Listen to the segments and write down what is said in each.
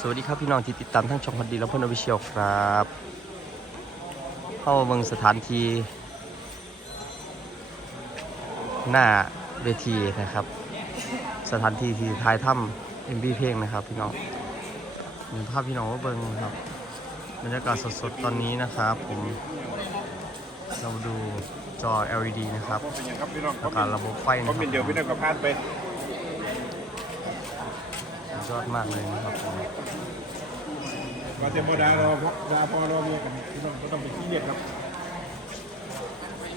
สวัสดีครับพี่น้องที่ติดตามทั้งช่องพันดีและเพื่อนอวิเชียลครับ เข้ามาเมืองสถานที่หน้าเวทีนะครับ สถานที่ที่ท้ายถ้ำเอ็มบีเพลงนะครับ พี่น้องมีภาพพี่น้องว่าเบิ้งครับบรรยากาศสดๆตอนนี้นะครับ ผมเราดูจอ LED นะครับเป็นอย่างครับพี่น้องแล้วก็ระบบไฟคนะอมเมนต์เดียวพี่น้องกับพลาดไปสุด ยอดมากเลยนะครับผมว่าจะโมดาเราดาพอเราเมียกันพี่น้องก็ต้องเป็นที่เด็ดครับ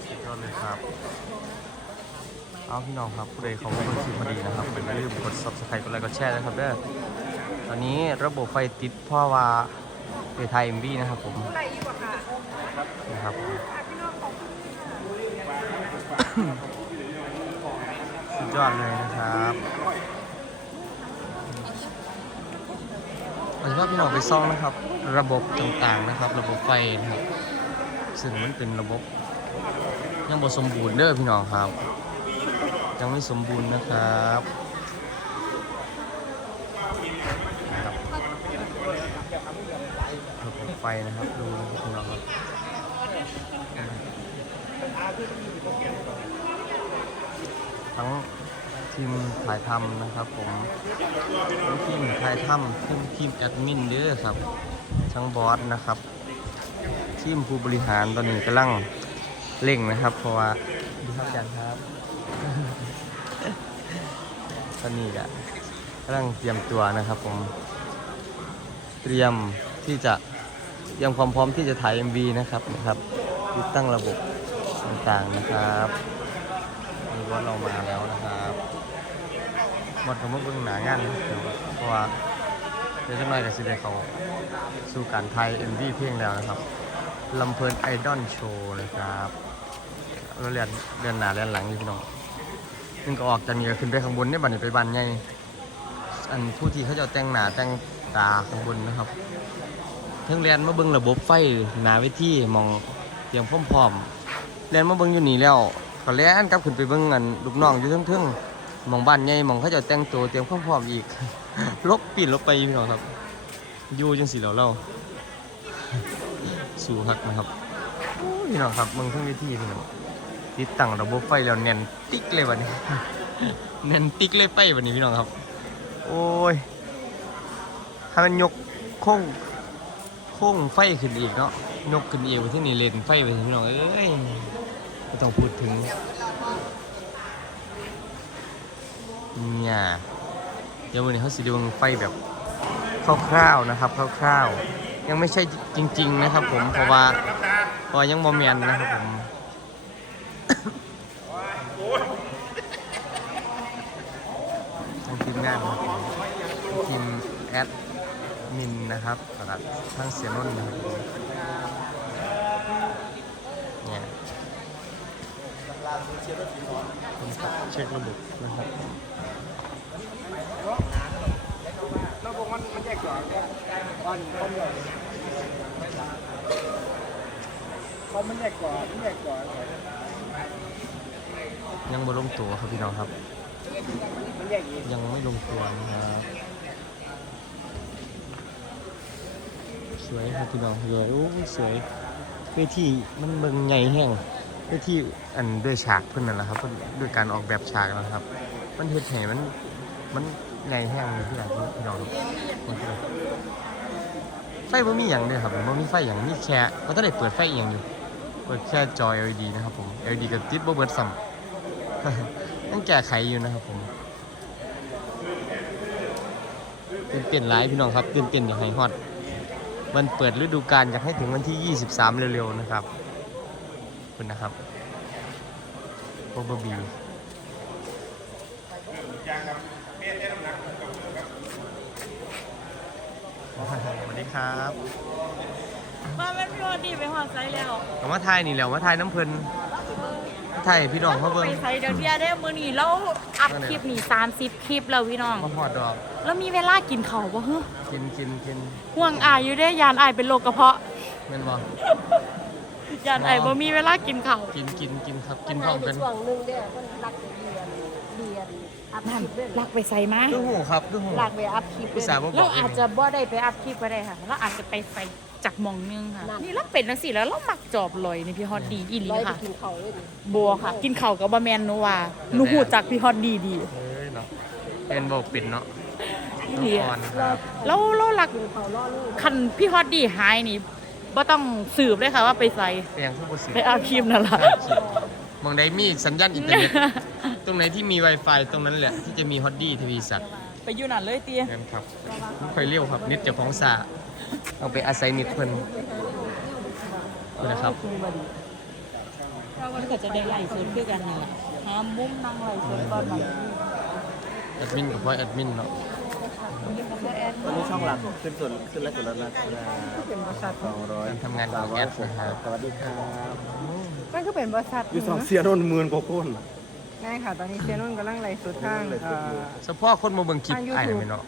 สุดยอดเลยครับ เอาพี่น้องครับผู้ใดเขามาเบิ่งคลิปพอดีนะครับอย่าลืมกด subscribe กดไลค์กดแชร์นะครับเด้อตอนนี้ระบบไฟติดเพราะว่าเอไทยเอ็มบีนะครับผมนะครับสุดยอดเลยนะครับ เอาเฉพาะพี่น้องไปซ่องนะครับ ระบบต่างๆนะครับ ระบบไฟนะครับ ซึ่งมันเป็นระบบ ยังบ่สมบูรณ์เด้อพี่น้องครับ ยังไม่สมบูรณ์นะครับนะครับระบบไฟนะครับดูนะครับพี่น้องครับทั้ง ทีมถ่ายทำนะครับผมทั้งทีมถ่ายทำทีมทีมแอดมินเด้อครับทั้งบอสนะครับ ทีมผู้บริหารตอนนี้กำลังเร่งนะครับ เพราะว่าดีครับอาจารย์ครับตอนนี้อะกำลังเตรียมตัวนะครับผมเตรียมที่จะเตรียมความพร้อมที่จะถ่าย MV นะครับนะครับติดตั้งระบบต่างๆนะครับมี ว่าเรามาแล้วนะครับหมดกำลังเบื้องหนางานนะครับเพราะว่าเดี๋ยวจะน้อยกับสิเดเขาสู่การถ่าย MV เพลงแล้วนะครับลำเพลินไอดอลโชว์นะครับเราเรียนเรียนหนาเรียนหลังอยู่พี่น้องซึ่งก็ออกจากนี้ขึ้นไปข้างบนเนี่ยบันไปบันใหญ่อันผู้ที่เขาจะแต่งหนาแต่งตาข้างบนนะครับเทั้งเรียนมาเบิ่งระบบไฟหนาเวทีมองเตรียมพร้อมๆเรียนมาเบิ่งอยู่นี่แล้ว ก็เรียนกลับขึ้นไปเบิ่งอันลูกน้องอยู่เทึ่งๆมองบ้านใหญ่มองเขาจะแต่งตัวเตรียมพร้อมอีก ลบปิดลบไปพี่น้องครับอยู่จังสีแล้วเรา สู่ฮักนะครับโอ้ยพี่น้องครับเมืองทั้งเวทีพี่น้องติดตั้งระบบไฟแล้วแน่นติ๊กเลยวันนี้ แน่นติ๊กเลยไปวันนี้พี่น้องครับ โอ้ยถ้ามันยกโค้งโค้งไฟขึ้นอีกเนาะยกขึ้นเอวที่นี่เลนไฟไปพี่น้องเอ้ย ไม่ต้องพูดถึง เนี่ยเดี๋ยววันนี้เขาสิดูไฟแบบคร่าวๆนะครับคร่าวๆ ยังไม่ใช่จริง ๆ นะครับ ผมเพราะว่าเพราะยังโมเมนนะครับผมทางทีมงานครับผมทีมแอดมินนะครับสำหรับทั้งเสียนุ่นนะครับผมเนี่ย เช็คระบบนะครับราบอกมันมันแยกก่อนมันคอมใหญ่คอมมันแยกก่อนมันแยกก่อนยังไม่ลงตัวครับพี่น้องครับ ยังไม่ลงตัวนะครับสวยครับพี่น้องสวยโอ้สวยเวทีมันเบิ่งใหญ่แห้ง เวทีอันด้วยฉากเพิ่อนนั่นแหละครับเพิ่นด้วยการออกแบบฉากนะครับ มันเฮ็ดให้มันมันใหญ่แห้งเลยพี่น้องพี่น้องครับมันคือไฟบ่มีหยังเลยครับบ่มีไฟหยังมีแค่เขาจะได้เปิดไฟอีกอย่างอยู่ เปิดแค่จอ LED นะครับผม LED กับติดบ่เบิดซ้ำยังแก้ไขอยู่นะครับผมตื่นเต้นหลายพี่น้องครับตื่นเต้นอยากให้ฮอตมันเปิดฤดูกาลอยากให้ถึงวันที่ 23 เร็วๆนะครับ คุณนะครับโบบบีสวัสดีครับมาเป็นพี่วันดีไปหอดไซแล้วผมมาไทยนี่แหล้วมาไทยน้ำเพลินมาไทยพี่น้องเขาเบิ่งไปไซเดี๋ยวเที่ยได้มือนี่เราอัพคลิปนี่30คลิปแล้วพี่น้อง มาหอดดอกแล้วมีเวลากินเขาวบ่ฮึกินกินกินห่วงอายอยู่ได้ยานอายเป็นโรคกระเพาะ แม่นบ่ ยานอายบ่มีเวลากินเขาวกินกินกินครับกินพร้อมกันช่วงหนึงเนี่ยมันรักเรียนเรียนนั่นลากไปใส่มาดูหูครับดูหูลากไปอัพคลิปอุตส่าห์บ่บอก เราเองอาจจะบ่ได้ไปอัพคลิปก็ได้ค่ะเราอาจจะไปใส่จากหมองนึงค่ะนี่เราเป็นจังซี่แล้วเรามักจอบลอยนี่พี่ฮอดดีอีหลีร้อยไปค่ะ กินเขาเลยดิบัวค่ะ กินข้าวกับบะแมนหนูว่าหนูหูจักพี่ฮอดดีดีเฮ้ยเนาะเป็นบอกเป็นเนาะอีน้หลีองออนครับแล้วเราหลักกินเขาล่อลูกคันพี่ฮอดดีหายนี่ บ่ต้องสืบเลยค่ะว่าไปใส่เตียงผู้บริสุทไปธิ์อัพคลิปนั่นล่ะมองใดมีสัญญาณอินเทอร์เน็ต ตรงไหนที่มี Wi-Fi ตรงนั้นแหละ ที่จะมีฮอตดี้ทีวีสัตว์ไปอยู่นั่นเลยเตี้ยนั่นครับไม่ค่อยเร็วครับเน็ตเจ้าของสาเอาไปอาศัยเน็ตเพิ่นนะครับมันก็จะได้ไล่สดคือกันนี่แหละหามุมนั่งไล่สดก่อนมาแอดมินกับพ่อแอดมินเนาะ วันนี้ช่องหลักขึ้นส่วนขึ้นแล้วส่วนแล้วนะครับสองร้อยการทำงานของแอดนะครับสวัสดีครับมันก็เป็นบริษัทอยู่สองเสียโดนหมื่นกว่าคนง่ายค่ะ ตอนนี้เซียนุ่นกำลังไลฟ์สดทางเอ่อ เฉพาะคนมาเบิ่งคลิปทางไอ้ YouTube ไม่เนาะ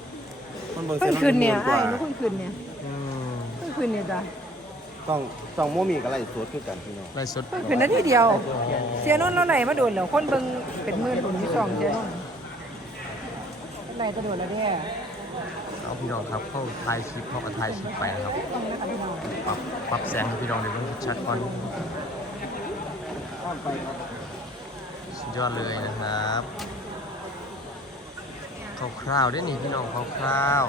มันเบิ่งเพิ่เสีงยคืนเนี่ยกว่าไอ้ลูกเพิ่งคืนเนี่ยอืมเพิ่งคืนเนี่ยจ้ะต้องต้องโมมีกับอะไรสดคือกันพี่น้องไลฟ์สดเพิ่งคืนนาทีเดียวเซียนุ่นเราไหนมาโดนแล้วคนเบิ่งเป็นหมื่นคนที่สองเซียนุ่นไหนจะโดนแล้วเนี่ย เอาพี่น้องครับเข้าถ่ายคลิปเข้ากับถ่ายคลิปไปนะครับต้องนะคะพี่น้องปรับปรับแสงให้พี่น้องเดี๋ยวมันชัดก่อนสุดยอดเลยนะครับคร่าวๆเด้อนี่พี่น้องคร่าว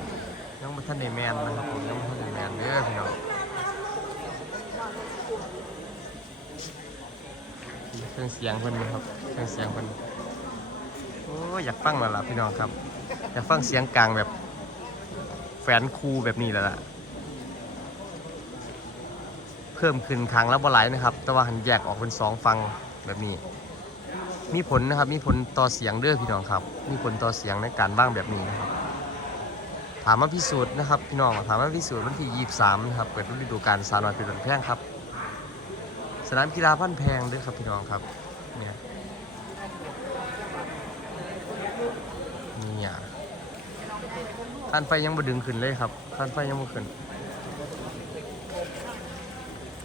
ๆยังไม่ทันได้แมนนะครับผมยังไม่ทันได้แมนเด้อพี่น้องเครื่องเสียงเพิ่นนะครับเครื่องเสียงเพิ่นโอ้ยอยากฟังแล้วล่ะพี่น้องครับอยากฟังเสียงกลางแบบ แฟนคูแบบนี้แล้วล่ะ เพิ่มขึ้นครั้งละบ่หลายนะครับ แต่ว่าหันแยกออกเป็นสองฟังแบบนี้ มีผลนะครับ มีผลต่อเสียงเด้อพี่น้องครับ มีผลต่อเสียงในการบ้างแบบนี้นะครับ ถามมาพิสูจน์นะครับพี่น้อง ถามมาพิสูจน์วันที่23นะครับเปิดฤดูกาลสาวนอยเป็นแพงครับ สนามกีฬาพันแพงเด้วยครับพี่น้องครับ เนี่ย ท่านไฟยังบ่ดึงขึ้นเลยครับท่านไฟยังบ่ขึ้น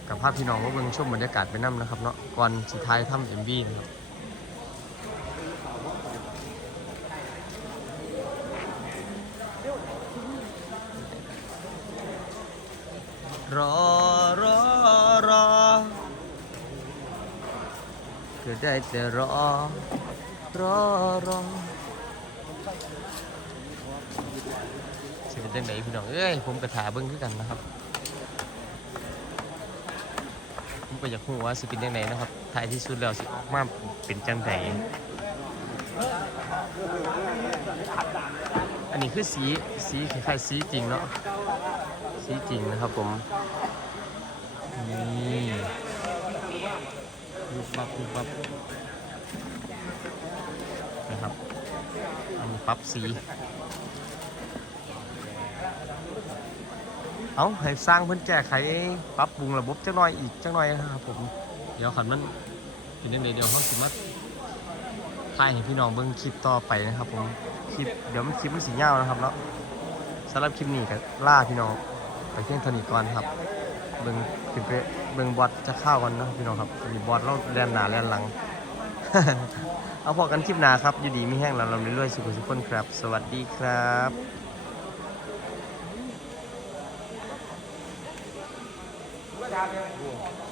กับภาพพี่น้องว่าเบิ่งชมบรรยากาศไปนํนะครับเนาะก่อนสุดท้ายทำเอ็มวีนะครับรอรอรอก็ได้แต่รอรอรอ สิเป็นจังไดพี่น้องเอ้ยผมกระถาเบิ่งคือกันนะครับผมก็อยากรู้ว่าสิเป็นยังไงนะครับท้ายที่สุดแล้วสิออกมาเป็นจังไดอันนี้คือสีสีคล้ายๆสีจริงเนาะสีจริงนะครับผมนี่รูปบับรูปบับนะครับอันนี้ปรับสี เอาให้สร้างเพิ่อนแก้ไขปรับปรุงระบบจังหน่อยอีกจังหน่อยนะครับผม เดี๋ยวขันมันเป็นยังไงเดียวเขาสิมาถ่ายให้พี่น้องเบิ่งคลิปต่อไปนะครับผม คลิปเดี๋ยวมันคลิปมันสียานะครับเนาะสำหรับคลิปนี้ก็ล่าพี่น้องไปเพียงเท่านี้ก่อนครับ เบิ่งคลิปไปเบิ่งบอทจะเข้ากันนะพี่น้องครับมีบอทเราแลนหนาแลนหลัง เอาพอกันคลิปหนาครับ อยู่ดีมีแห้งเราเราเรื่อยๆสุขสุขคนครับ สวัสดีครับ จานเลย